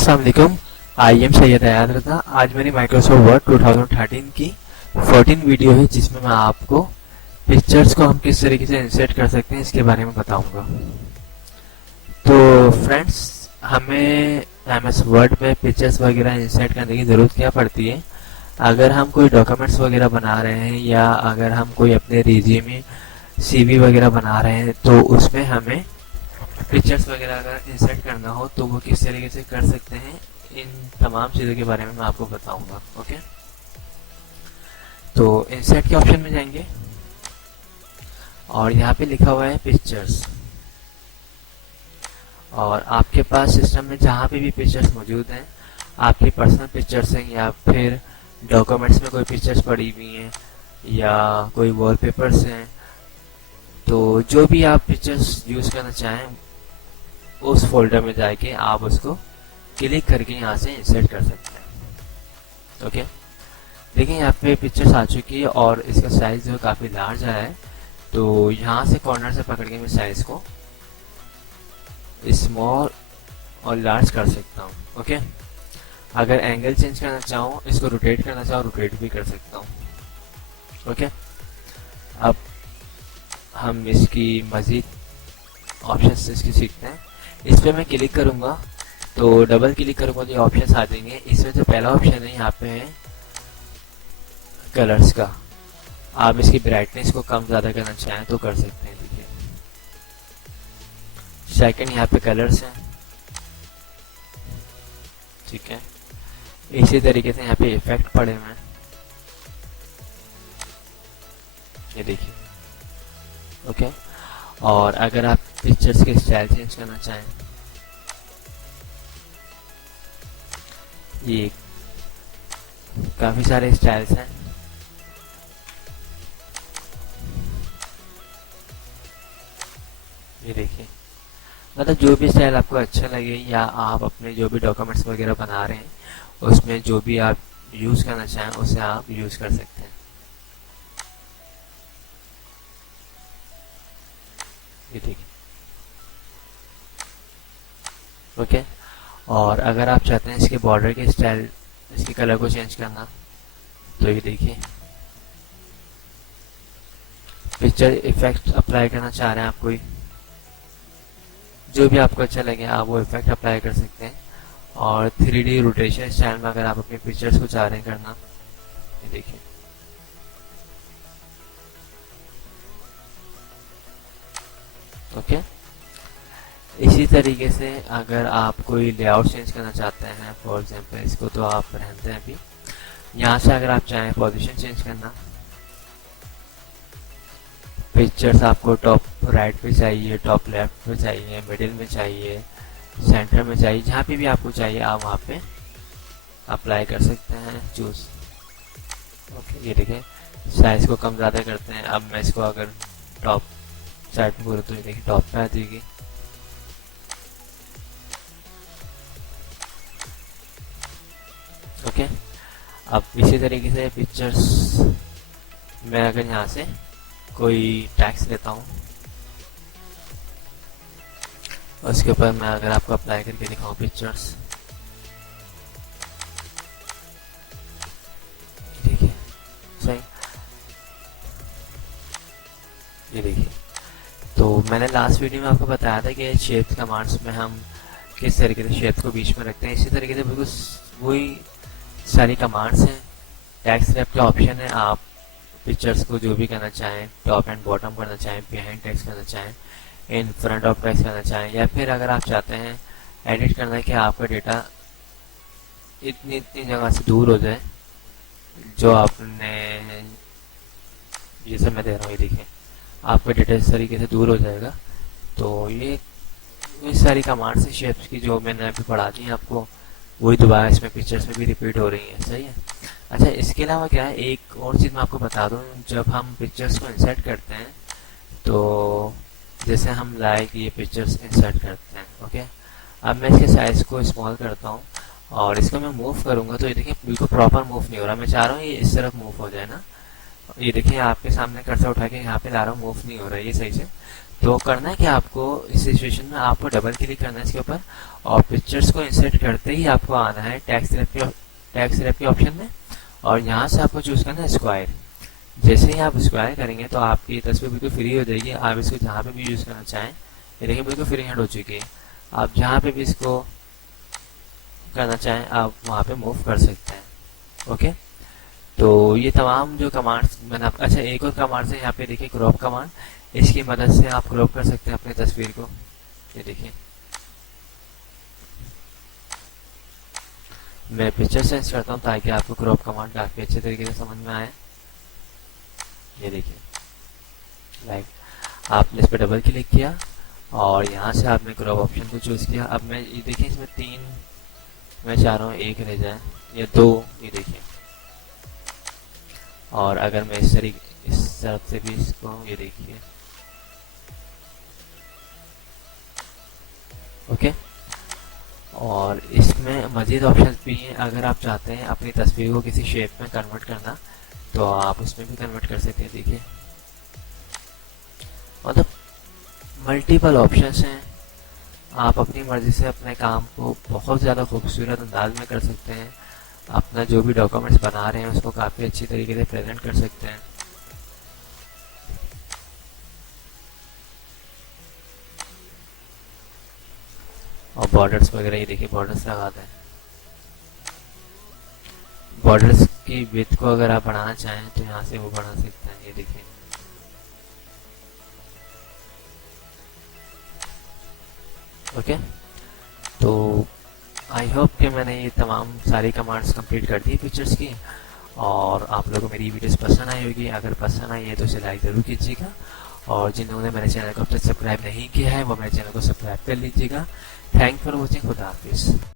अस्सलाम वालेकुम। I am Syed हयात रज़ा। आज मेरी माइक्रोसॉफ्ट वर्ड 2013 की 14 वीडियो है जिसमें मैं आपको पिक्चर्स को हम किस तरीके से इंसर्ट कर सकते हैं इसके बारे में बताऊंगा। तो फ्रेंड्स, हमें एमएस वर्ड में पिक्चर्स वगैरह इंसर्ट करने की ज़रूरत क्या पड़ती है? अगर हम कोई डॉक्यूमेंट्स वगैरह बना रहे हैं या अगर हम कोई अपने रिज्यूमे सीवी वगैरह बना रहे हैं तो उसमें हमें पिक्चर्स वगैरह अगर इंसर्ट करना हो तो वो किस तरीके से कर सकते हैं, इन तमाम चीज़ों के बारे में मैं आपको बताऊंगा। ओके, तो इंसर्ट के ऑप्शन में जाएंगे और यहाँ पे लिखा हुआ है पिक्चर्स, और आपके पास सिस्टम में जहाँ पे भी पिक्चर्स मौजूद हैं, आपकी पर्सनल पिक्चर्स हैं या फिर डॉक्यूमेंट्स में कोई पिक्चर्स पड़ी हुई हैं या कोई वॉलपेपर्स हैं, तो जो भी आप पिक्चर्स यूज़ करना चाहें उस फोल्डर में जाके आप उसको क्लिक करके यहाँ से इंसर्ट कर सकते हैं। ओके, देखिए यहाँ पे पिक्चर्स आ चुकी है और इसका साइज जो काफ़ी लार्ज आया है, तो यहाँ से कॉर्नर से पकड़ के मैं साइज को स्मॉल और लार्ज कर सकता हूँ। ओके, अगर एंगल चेंज करना चाहूँ, इसको रोटेट करना चाहूँ, रोटेट भी कर सकता हूँ। ओके, अब हम इसकी मज़ीद ऑप्शंस इसकी सीखते हैं। इस पर मैं क्लिक करूँगा तो डबल क्लिक करूँगा तो ये ऑप्शंस आ जाएंगे। इसमें जो पहला ऑप्शन है यहाँ पे है कलर्स का। आप इसकी ब्राइटनेस को कम ज़्यादा करना चाहें तो कर सकते हैं। देखिए, सेकंड यहाँ पे कलर्स हैं। ठीक है, इसी तरीके से यहाँ पे इफेक्ट पड़े हुए हैं, ये देखिए। ओके, और अगर आप पिक्चर्स के स्टाइल चेंज करना चाहें, ये काफ़ी सारे स्टाइल्स हैं। ये देखिए, मतलब जो भी स्टाइल आपको अच्छा लगे या आप अपने जो भी डॉक्यूमेंट्स वगैरह बना रहे हैं उसमें जो भी आप यूज़ करना चाहें उसे आप यूज़ कर सकते हैं। ये देखिए। ओके, और अगर आप चाहते हैं इसके बॉर्डर के स्टाइल, इसके कलर को चेंज करना, तो ये देखिए पिक्चर इफेक्ट अप्लाई करना चाह रहे हैं आप, कोई जो भी आपको अच्छा लगे आप वो इफेक्ट अप्लाई कर सकते हैं। और 3D रोटेशन स्टाइल में अगर आप अपने पिक्चर्स को चाह रहे हैं करना, ये देखिए। ओके, इसी तरीके से अगर आप कोई लेआउट चेंज करना चाहते हैं, फॉर एग्जांपल इसको तो आप रहते हैं अभी, यहाँ से अगर आप चाहें पोजीशन चेंज करना, पिक्चर्स आपको टॉप राइट पे चाहिए, टॉप लेफ्ट पे चाहिए, मिडिल में चाहिए, सेंटर में चाहिए, जहाँ पे भी आपको चाहिए आप वहाँ पे अप्लाई कर सकते हैं, चूज। ओके, ये देखिए साइज को कम ज़्यादा करते हैं। अब मैं इसको अगर टॉप साइड पे करूँ तो ये देखिए टॉप पे आ जाएगी। ओके, अब इसी तरीके से पिक्चर्स मैं अगर यहाँ से कोई टैक्स लेता हूँ, उसके ऊपर मैं अगर आपको अप्लाई करके दिखाऊँ पिक्चर्स, देखिए सही, ये देखिए। तो मैंने लास्ट वीडियो में आपको बताया था कि शेप कमांड्स में हम किस तरीके से शेप को बीच में रखते हैं, इसी तरीके से बिल्कुल वही सारी कमांड्स हैं। टैक्स रैप का ऑप्शन है, आप पिक्चर्स को जो भी करना चाहें, टॉप एंड बॉटम करना चाहें, बिहाइंड टेक्स्ट करना चाहें, इन फ्रंट ऑफ टेक्स्ट करना चाहें, या फिर अगर आप चाहते हैं एडिट करना है कि आपका डेटा इतनी इतनी जगह से दूर हो जाए जो आपने, जैसे मैं दे रहा हूँ, ये देखिए आपका डेटा इस तरीके से दूर हो जाएगा। तो ये सारी कमांड्स हैं शेप्स की जो मैंने अभी पढ़ा दी है आपको, वही दोबारा इसमें पिक्चर्स में भी रिपीट हो रही है। सही है। अच्छा, इसके अलावा क्या है, एक और चीज़ मैं आपको बता दूं, जब हम पिक्चर्स को इंसर्ट करते हैं तो जैसे हम लाइक ये पिक्चर्स इंसर्ट करते हैं। ओके, अब मैं इसके साइज़ को स्मॉल करता हूँ और इसको मैं मूव करूँगा तो ये देखिए बिल्कुल प्रॉपर मूव नहीं हो रहा। मैं चाह रहा हूँ ये इस तरफ मूव हो जाए ना, ये देखिए आपके सामने कर्सर उठा के यहाँ पे ला रहा हूँ, मूव नहीं हो रहा है ये सही से। तो करना है कि आपको इस सिचुएशन में आपको डबल क्लिक करना है इसके ऊपर, और पिक्चर्स को इंसर्ट करते ही आपको आना है टैक्स रैप के ऑप्शन में, और यहाँ से आपको चूज करना है स्क्वायर। जैसे ही आप स्क्वायर करेंगे तो आपकी तस्वीर बिल्कुल फ्री हो जाएगी। आप इसको जहाँ पे भी यूज़ करना चाहें, ये देखिए बिल्कुल फ्री हैंड हो चुकी है। आप जहाँ पे भी इसको करना चाहें आप वहाँ पे मूव कर सकते हैं। ओके, तो ये तमाम जो कमांड्स मैंने आपको, अच्छा एक और कमांड है यहाँ पे देखिए क्रॉप कमांड, इसकी मदद से आप क्रॉप कर सकते हैं अपनी तस्वीर को। ये देखिए मैं पिक्चर सेंस करता हूँ ताकि आपको क्रॉप कमांड काफ़ी अच्छे तरीके से समझ में आए। ये देखिए लाइक आपने इस पर डबल क्लिक किया और यहाँ से आपने क्रॉप ऑप्शन को चूज़ किया। अब मैं ये देखिए इसमें 3 मैं चाह रहा हूँ 1 रह जाए या 2, ये देखिए। और अगर मैं इस तरफ से भी इसको, ये देखिए ओके। और इसमें मज़ीद ऑप्शंस भी हैं, अगर आप चाहते हैं अपनी तस्वीर को किसी शेप में कन्वर्ट करना तो आप उसमें भी कन्वर्ट कर सकते हैं। देखिए मतलब मल्टीपल ऑप्शंस हैं, आप अपनी मर्ज़ी से अपने काम को बहुत ज़्यादा खूबसूरत अंदाज में कर सकते हैं। अपना जो भी डॉक्यूमेंट्स बना रहे हैं उसको काफ़ी अच्छी तरीके से प्रेजेंट कर सकते हैं। और बॉर्डर्स वगैरह, ये देखिए बॉर्डर्स लगाते हैं। बॉर्डर्स की विड्थ को अगर आप बढ़ाना चाहें तो यहाँ से वो बढ़ा सकते हैं। ये देखिए ओके। तो आई होप कि मैंने ये तमाम सारी कमांड्स कंप्लीट कर दी पिक्चर्स की, और आप लोगों को मेरी वीडियोस पसंद आई होगी। अगर पसंद आई है तो इसे लाइक ज़रूर कीजिएगा, और जिन्होंने मेरे चैनल को अब तक सब्सक्राइब नहीं किया है वो मेरे चैनल को सब्सक्राइब कर लीजिएगा। Thank for watching. खुदा हाफिज़।